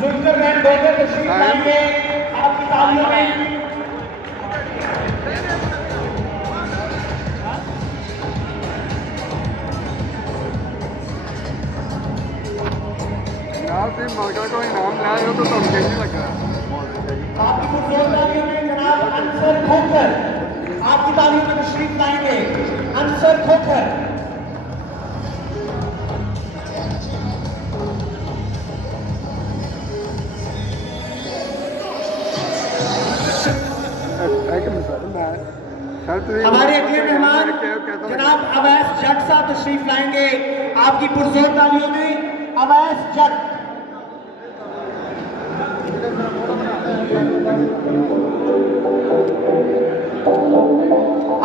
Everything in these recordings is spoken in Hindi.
जुल्करनैन डोगर तशरीफ लाएंगे आपकी तालियों में। से मलका को इनाम लाया हो तो कैसे लगा? आपकी पुरजोर तालियों में जनाब अंसर खोखर आपकी तालियों में तशरीफ लाएंगे। अंसर खोखर हमारे अगले मेहमान जनाब अवैस जट साहब तशरीफ लाएंगे आपकी पुरजोर तालियों में। अवैस जट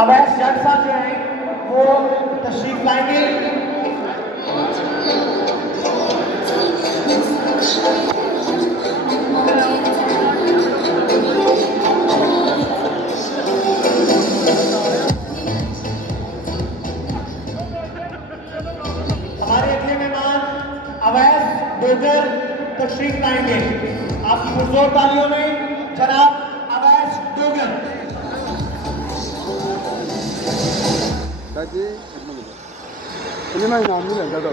अवैस जट साहब जो हैं वो तशरीफ लाएंगे। हमारे अगले मेहमान अवैस डोगर तशरीफ लाएंगे आपकी पुरजोर तालियों में जनाब अवैस डोगर। जी मैं नाम नहीं लगा था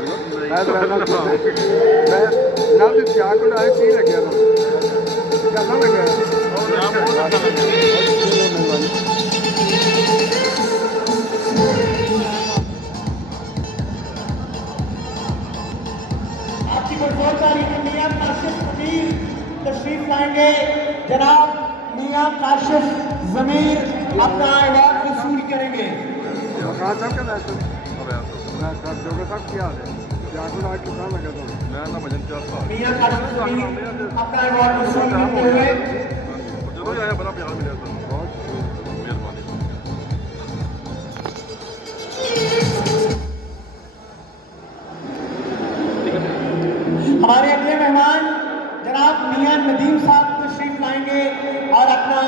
मैं तो रहना मैं ना तो क्या को आए की लग गया था क्या लग गया आपकी पुरजोर तारीख में मियां काशिफ ज़मीर तशरीफ लाएंगे। जनाब मियां काशिफ ज़मीर अपना अवार्ड वसूल करेंगे। कहाँ सब का लाइसेंस जोगर साहब क्या हाल है क्या को आज कितना लगा था मैं ना भजन चाहता मियां काशिफ ज़मीर अपना अवार्ड वसूल करते हुए जो आया बड़ा प्यार मिला था बहुत मेहरबानी। हमारे अगले मेहमान जनाब मियां नदीम साहब तशरीफ लाएंगे और अपना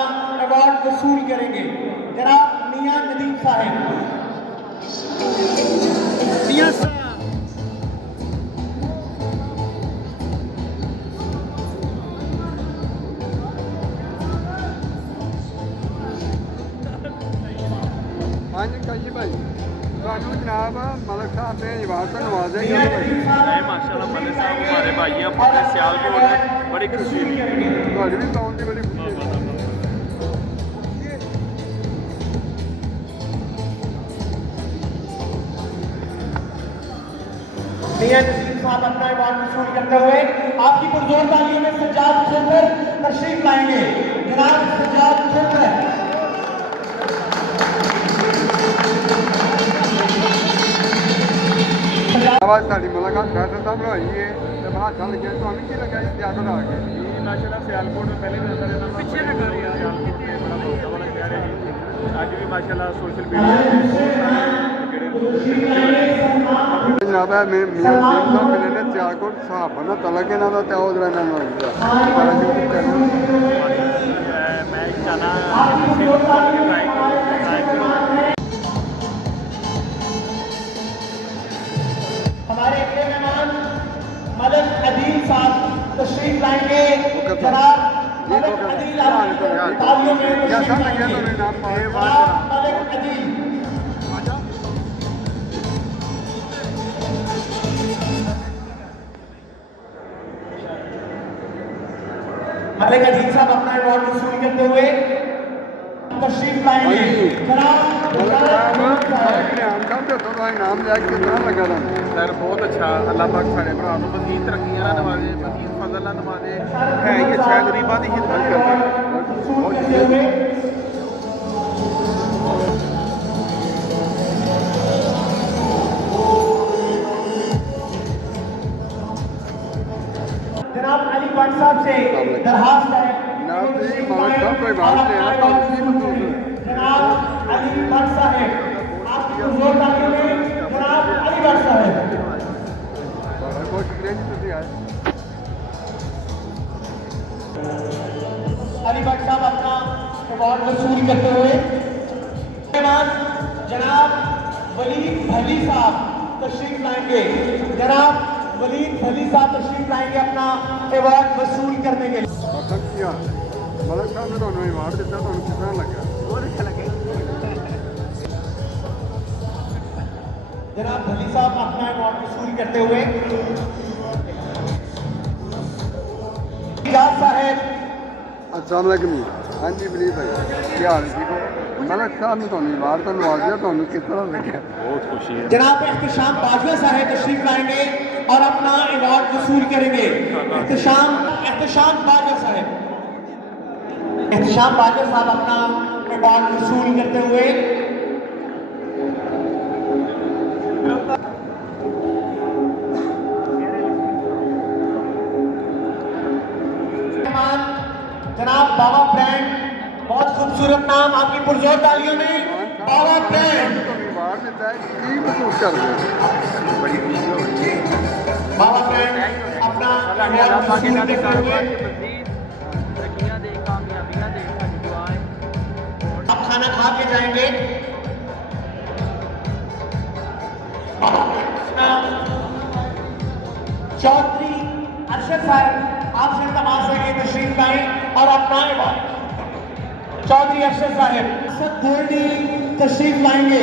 अवार्ड वसूल करेंगे। जनाब मियां नदीम साहब मियां साहब हाँ जी काशी भाई ਤੁਹਾਨੂੰ जनाब मलक साहब ने अवार्ड तो नवाजे माशाल्लाह मलिक साहब हमारे भाई हैं पूरे सियालकोट बड़ी खुशी हुई ਤੁਹਾਡੀ ਵੀ ਪਾਉਣ ਦੀ ਬੜੀ ਖੁਸ਼ੀ ਹੈ। मियां नदीम साहब अपना अवार्ड वसूल करते हुए आपकी पुरजोर तालियों में सज्जाद खोखर तशरीफ लाएंगे। जनाब सज्जाद खोखर आवाज साड़ी मुलाकात डॉक्टर साहब ने हुई है तो बड़ा अच्छा लगे तो हमें की लगा क्या कर रहा है ये माशाल्लाह सियालकोट में पहले भी नजर रहना पीछे लगा रही है सियालकोट में बड़ा बहुत बड़ा शहर है आज भी माशाल्लाह सोशल जनाब है मियां नदीम साहब मिले ने सियालकोट साहब ना तलक ना तो त्याग रहना मैं चाहना हमारे अगले मेहमान मलक अदील साहब तशरीफ लाएंगे। जनाब मलक अदील आपकी तालियों में तशरीफ लाएंगे। जनाब मलक अदील मलक अदील साहब अपना अवार्ड वसूल करते हुए तशरीफ लाएंगे। जनाब नाम लिया कितना लगा था सर बहुत अच्छा अल्लाह पाक साढ़े भरा मजीद तरक्कियां नवाजे मजीद फजल नवाजे है ये अच्छा गरीबां की खिदमत करते हैं। जनाब अली भट्ट साहब से दरखास्त है जनाब अली भट्ट साहब आपकी पुरजोर तालियों में जनाब अली भट्ट साहब बहुत शुक्रिया जी तुझे आए अली भट्ट साहब अपना अवार्ड वसूल करते हुए जनाब वलीद भली साहब तशरीफ लाएंगे। जनाब वलीद भली साहब तशरीफ लाएंगे। आएंगे अपना अवार्ड वसूल करने के लिए। ਬਾਬਾ ਕੀ ਹਾਲ ਹੈ? ਮਲਕ ਸਾਹਿਬ ਨੇ ਤੁਹਾਨੂੰ ਅਵਾਰਡ ਦਿੱਤਾ, ਤੁਹਾਨੂੰ ਕਿਸ ਤਰ੍ਹਾਂ ਲੱਗਿਆ? ਬਹੁਤ ਅੱਛਾ ਲੱਗਿਆ जनाब भली साहब अपना अवार्ड वसूल करते हुए इजाज साहब। अस्सलाम वालेकुम। हाँ जी वलीद भाई, क्या हाल है? ठीक हो? मलक साहब ने ਤੁਹਾਨੂੰ ਅਵਾਰਡ ਤਾਂ ਨਵਾਜ਼ ਦਿਆ, ਤੁਹਾਨੂੰ ਕਿਸ ਤਰ੍ਹਾਂ ਲੱਗਿਆ? ਬਹੁਤ ਖੁਸ਼ੀ ਹੈ जनाब एहतशाम बाजवा साहब तशरीफ लाएंगे और अपना अवार्ड वसूल करेंगे। एहतशाम बाजवा साहब अपना अवार्ड वसूल करते हुए जनाब बाबा ब्रांड, बहुत खूबसूरत नाम, आपकी पुरजोर तालियों में बाबा ब्रांड। ਤੁਹਾਨੂੰ ਅਵਾਰਡ ਦਿੱਤਾ ਹੈ, ਕੀ ਮਹਿਸੂਸ ਕਰਦੇ ਹੋ? ਬੜੀ ਖੁਸ਼ੀ ਹੋ ਰਹੀ ਹੈ बाबा ब्रांड अपना अवार्ड वसूल करते हुए तरक्कियां दे, कामयाबियां दे, साडी दुआएं। आप खाना खा के जाएंगे। चौधरी अरशद साहब आपसे तमाशा के तशरीफ लाएं और अपना अवार्ड। चौधरी अरशद साहब असद गोल्डी तशरीफ लाएंगे,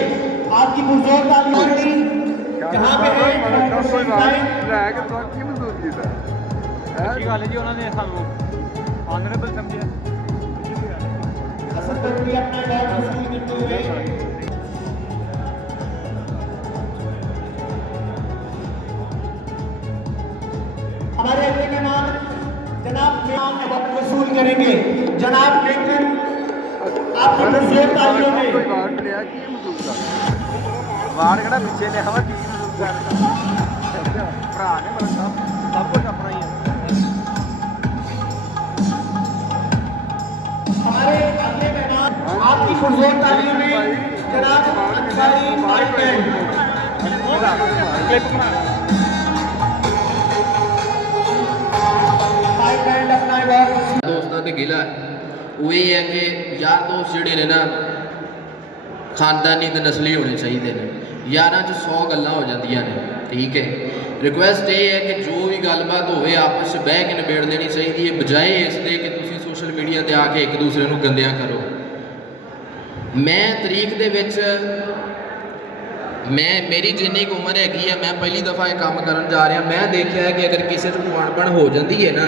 आपकी पुरजोर तालियां जहाँ पे है तशरीफ लाएं। ਲੈ ਕੇ ਤੁਹਾਨੂੰ ਕੀ ਮਹਿਸੂਸ ਕੀਤਾ? अच्छी गल है जी, उन्होंने सानू ऑनरेबल समझिया। असद गोल्डी अपना अवार्ड वसूल करते हुए हमारे अगले मेहमान जनाब अवार्ड वसूल करेंगे। जनाब लेकिन आपकी पुरजोर तालियों में ਕੋਈ ਅਵਾਰਡ ਮਿਲਿਆ, ਕੀ ਮਹਿਸੂਸ ਕਰਦੇ? ਵਾਰ ਕਿਹੜਾ ਪਿੱਛੇ ਲਿਆ ਵਾ ਕੀ ਮਹਿਸੂਸ ਕਰਦਾ ਭਰਾ ਨੇ ਮਤਲਬ ਸਭ ਕੁਝ ਆਪਣਾ ਹੀ ਹੈ हमारे अगले मेहमान आपकी पुरजोर तालियों में जनाब अंसारी माइक ਕਲਿੱਪ ਬਣਾ बैंड अपना अवार्ड ਦੋਸਤਾਂ ਤੇ ਗਿਲਾ ਉਹ ਇਹ ਹੈ ਕਿ ਯਾਰ ਦੋਸਤ ਜਿਹੜੇ ਨੇ ਨਾ ਖਾਨਦਾਨੀ ਤੇ ਨਸਲੀ ਹੋਣੇ ਚਾਹੀਦੇ ਨੇ। ਯਾਰਾਂ 'ਚ 100 ਗੱਲਾਂ ਹੋ ਜਾਂਦੀਆਂ ਨੇ, ਠੀਕ ਹੈ। ਰਿਕੁਐਸਟ ਇਹ ਹੈ ਕਿ ਜੋ ਵੀ ਗੱਲਬਾਤ ਹੋਵੇ ਆਪਸ 'ਚ ਬਹਿ ਕੇ ਨਿਬੇੜ ਲੈਣੀ ਚਾਹੀਦੀ ਹੈ, ਬਜਾਏ ਇਸ ਦੇ ਕਿ ਤੁਸੀਂ ਸੋਸ਼ਲ ਮੀਡੀਆ ਤੇ ਆ ਕੇ ਇੱਕ ਦੂਸਰੇ ਨੂੰ ਗੰਦਿਆਂ ਕਰੋ। ਮੈਂ ਤਰੀਕ ਦੇ ਵਿੱਚ ਮੇਰੀ ਜਿੰਨੀ ਕੁ ਉਮਰ ਹੈਗੀ ਆ, ਮੈਂ ਪਹਿਲੀ ਦਫਾ ਇਹ ਕੰਮ ਕਰਨ ਜਾ ਰਿਹਾ। ਮੈਂ ਦੇਖਿਆ ਹੈ ਕਿ ਅਗਰ ਕਿਸੇ 'ਚ ਅਣਬਣ ਹੋ ਜਾਂਦੀ ਹੈ ਨਾ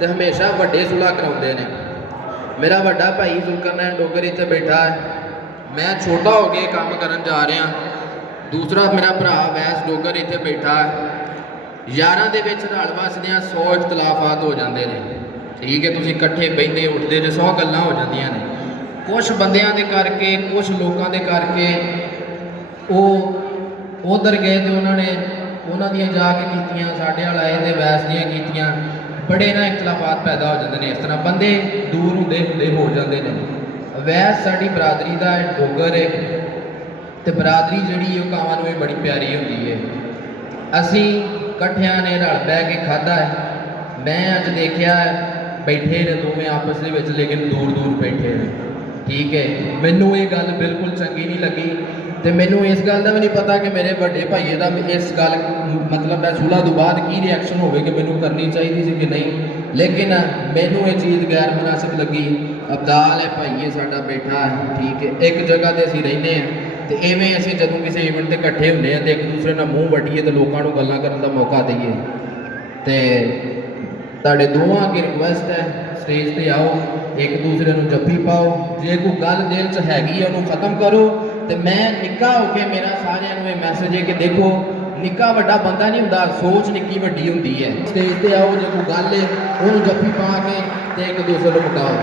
ਤੇ ਹਮੇਸ਼ਾ ਵੱਡੇ ਸੁਲ੍ਹਾ ਕਰਾਉਂਦੇ ਨੇ। ਮੇਰਾ ਵੱਡਾ ਭਾਈ ਜ਼ੁਲਕਰਨੈਨ ਡੋਗਰ ਇੱਥੇ ਬੈਠਾ ਹੈ, ਮੈਂ ਛੋਟਾ ਹੋ ਕੇ ਕੰਮ ਕਰਨ ਜਾ ਰਿਹਾ। ਦੂਸਰਾ ਮੇਰਾ ਭਰਾ ਵੈਸ ਡੋਗਰ ਇੱਥੇ ਬੈਠਾ ਹੈ। ਯਾਰਾਂ ਦੇ ਵਿੱਚ ਰਲ ਵਸਦਿਆਂ 100 ਇਖਤਲਾਫਾਤ ਹੋ ਜਾਂਦੇ ਨੇ, ਠੀਕ ਹੈ। ਤੁਸੀਂ ਇਕੱਠੇ ਬਹਿੰਦੇ ਉੱਠਦੇ ਜੇ 100 ਗੱਲਾਂ ਹੋ ਜਾਂਦੀਆਂ ਨੇ। ਕੁਝ ਬੰਦਿਆਂ ਦੇ ਕਰਕੇ, ਕੁਝ ਲੋਕਾਂ ਦੇ ਕਰਕੇ ਉਹ ਉਧਰ ਗਏ ਤੇ ਉਹਨਾਂ ਦੀਆਂ ਜਾ ਕੇ ਕੀਤੀਆਂ, ਸਾਡੇ ਵਾਲ ਆਏ ਤੇ ਵੈਸ ਦੀਆਂ ਕੀਤੀਆਂ। ਬੜੇ ਨਾ ਇਖਤਲਾਫਾਤ ਪੈਦਾ ਹੋ ਜਾਂਦੇ ਨੇ। ਇਸ ਤਰ੍ਹਾਂ ਬੰਦੇ ਦੂਰ ਹੁੰਦੇ ਹੋ ਜਾਂਦੇ ਨੇ। ਵੈਸ ਸਾਡੀ ਬਰਾਦਰੀ ਦਾ ਡੋਗਰ ਹੈ ਤੇ ਬਰਾਦਰੀ ਜਿਹੜੀ ਉਹ ਕਾਵਾਂ ਨੂੰ ਇਹ ਬੜੀ ਪਿਆਰੀ ਹੁੰਦੀ ਹੈ। ਅਸੀਂ ਇਕੱਠਿਆਂ ਨੇ ਰਲ ਬਹਿ ਕੇ ਖਾਧਾ ਹੈ। ਮੈਂ ਅੱਜ ਦੇਖਿਆ ਬੈਠੇ ਨੇ ਦੋਵੇਂ ਆਪਸ ਦੇ ਵਿੱਚ, ਲੇਕਿਨ ਦੂਰ ਦੂਰ ਬੈਠੇ ਨੇ, ਠੀਕ ਹੈ। ਮੈਨੂੰ ਇਹ ਗੱਲ ਬਿਲਕੁਲ ਚੰਗੀ ਨਹੀਂ ਲੱਗੀ ਤੇ ਮੈਨੂੰ ਇਸ ਗੱਲ ਦਾ ਵੀ ਨਹੀਂ ਪਤਾ ਕਿ ਮੇਰੇ ਵੱਡੇ ਭਾਈਏ ਦਾ ਇਸ ਗੱਲ ਮਤਲਬ ਹੈ ਸੁਲ੍ਹਾ ਤੋਂ ਬਾਅਦ ਕੀ ਰਿਐਕਸ਼ਨ ਹੋਵੇ, ਕਿ ਮੈਨੂੰ ਕਰਨੀ ਚਾਹੀਦੀ ਸੀ ਕਿ ਨਹੀਂ। ਲੇਕਿਨ ਮੈਨੂੰ ਇਹ ਚੀਜ਼ ਗੈਰ ਮੁਨਾਸਿਬ ਲੱਗੀ। ਅਬਦਾਲ ਹੈ ਭਾਈਏ ਸਾਡਾ ਬੈਠਾ ਹੈ, ਠੀਕ ਹੈ। ਇੱਕ ਜਗ੍ਹਾ ਤੇ ਅਸੀਂ ਰਹਿੰਦੇ ਹਾਂ ਤੇ ਐਵੇਂ ਅਸੀਂ ਜਦੋਂ ਕਿਸੇ ਇਵੈਂਟ ਤੇ ਇਕੱਠੇ ਹੁੰਦੇ ਹਾਂ ਤੇ ਇੱਕ ਦੂਸਰੇ ਨਾਲ ਮੂੰਹ ਵੱਟੀਏ ਤੇ ਲੋਕਾਂ ਨੂੰ ਗੱਲਾਂ ਕਰਨ ਦਾ ਮੌਕਾ ਦਈਏ। ਤੇ ਤੁਹਾਡੇ ਦੋਵਾਂ ਅੱਗੇ ਰਿਕੁਐਸਟ ਹੈ, ਸਟੇਜ ਤੇ ਆਓ, ਇੱਕ ਦੂਸਰੇ ਨੂੰ ਜੱਫੀ ਪਾਓ। ਜੇ ਕੋਈ ਗੱਲ ਦਿਲ 'ਚ ਹੈਗੀ ਹੈ ਉਹਨੂੰ ਖਤਮ ਕਰੋ। ਤੇ ਮੈਂ ਨਿੱਕਾ ਹੋ ਕੇ ਮੇਰਾ ਸਾਰਿਆਂ ਨੂੰ ਇਹ ਮੈਸੇਜ ਹੈ ਕਿ ਦੇਖੋ, ਨਿੱਕਾ ਵੱਡਾ ਬੰਦਾ ਨਹੀਂ ਹੁੰਦਾ, ਸੋਚ ਨਿੱਕੀ ਵੱਡੀ ਹੁੰਦੀ ਹੈ। ਸਟੇਜ ਤੇ ਆਓ, ਜੇ ਕੋਈ ਗੱਲ ਹੈ ਉਹਨੂੰ ਜੱਫੀ ਪਾ ਕੇ ਤੇ ਇੱਕ ਦੂਸਰੇ ਨੂੰ ਮੁਕਾਓ।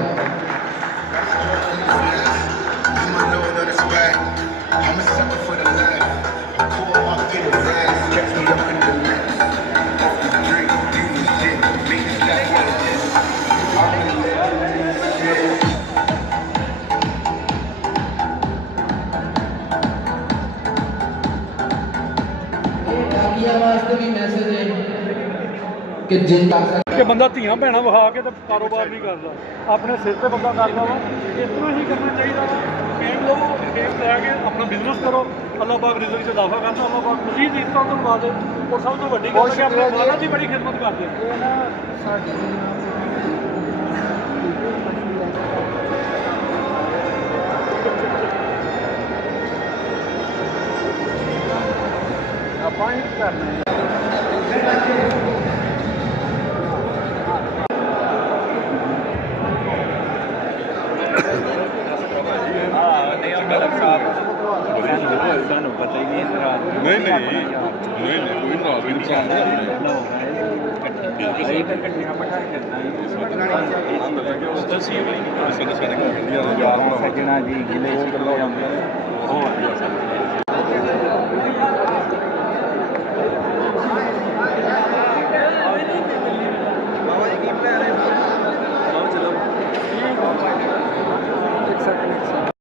ਵਾਸਤੇ ਵੀ ਮੈਸੇਜ ਹੈ ਕਿ ਜਿੰਨ ਕਰ ਸਕਦਾ ਕਿ ਬੰਦਾ ਧੀਆਂ ਭੈਣਾਂ ਵਿਖਾ ਕੇ ਤੇ ਕਾਰੋਬਾਰ ਨਹੀਂ ਕਰਦਾ, ਆਪਣੇ ਸਿਰ ਤੇ ਬੰਦਾ ਕਰਦਾ ਵਾ। ਇਸ ਤਰ੍ਹਾਂ ਹੀ ਕਰਨਾ ਚਾਹੀਦਾ ਵਾ। ਫੇਮ ਲਓ, ਫੇਮ ਲੈ ਕੇ ਆਪਣਾ ਬਿਜ਼ਨਸ ਕਰੋ, ਅੱਲਾਹ ਪਾਕ ਰਿਜ਼ਕ 'ਚ ਇਜ਼ਾਫਾ ਕਰਦਾ, ਅੱਲਾਹ ਪਾਕ ਮਜ਼ੀਦ ਇਜ਼ਤਾਂ ਤੋਂ ਨਵਾਜ਼ੇ। ਔਰ ਸਭ ਤੋਂ ਵੱਡੀ ਗੱਲ ਹੈ ਕਿ ਆਪਣੇ ਵਾਲਾਂ ਦੀ ਬੜੀ ਖਿਦਮਤ ਕਰਦੇ ਆ। ਇਹ ਨਾ ਸਾਡੀ ਆਪਾਂ ਹੀ ਕਰਨਾ ਹੈ। ਸਾਨੂੰ ਪਤਾ ਹੀ ਨਹੀਂ ਰਾਤ ਨਹੀਂ ਕੋਈ ਰਾਤ ਵੀ ਇਹ ਤਾਂ ਕੱਟੀਆਂ ਬਿਠਾ ਕੇ ਸਾਡੇ ਕੋਲ ਸੱਜਣਾ ਜੀ ਗਿਲੇ ਸ਼ਿਕਵੇ ਆਉਂਦੇ